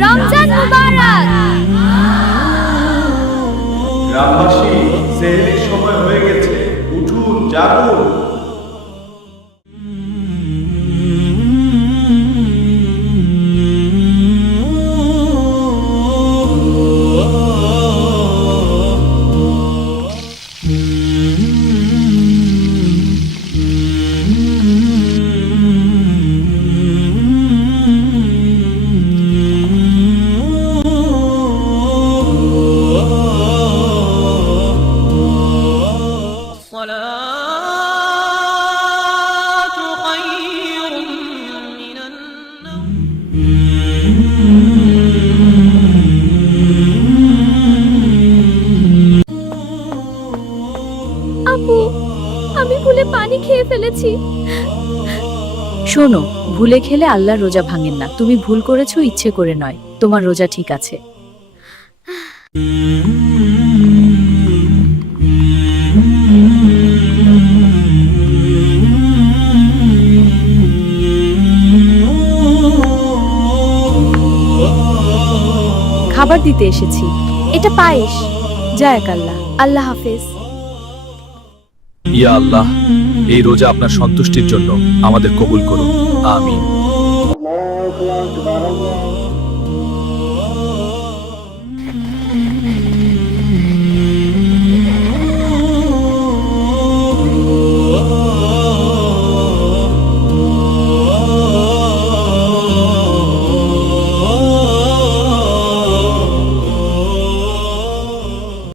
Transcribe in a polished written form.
রমজান মুবারক। গ্রামবাসী, সেহরির সময় হয়ে গেছে, উঠুন, জাগুন। الصلاة خير من النوم আপু, আমি ভুলে পানি খেয়ে ফেলেছি। শোনো, ভুলে খেলে আল্লাহর রোজা ভাঙেন না। তুমি ভুল করেছো, ইচ্ছে করে নয়। তোমার রোজা ঠিক আছে। খাবার দিতে এসেছি। এটা পায়েস। জায়াক আল্লাহ। আল্লাহ হাফেজ। ইয়া আল্লাহ, এই রোজা আপনার সন্তুষ্টির জন্য আমাদের কবুল করুন। আমিন। الله أكبر الله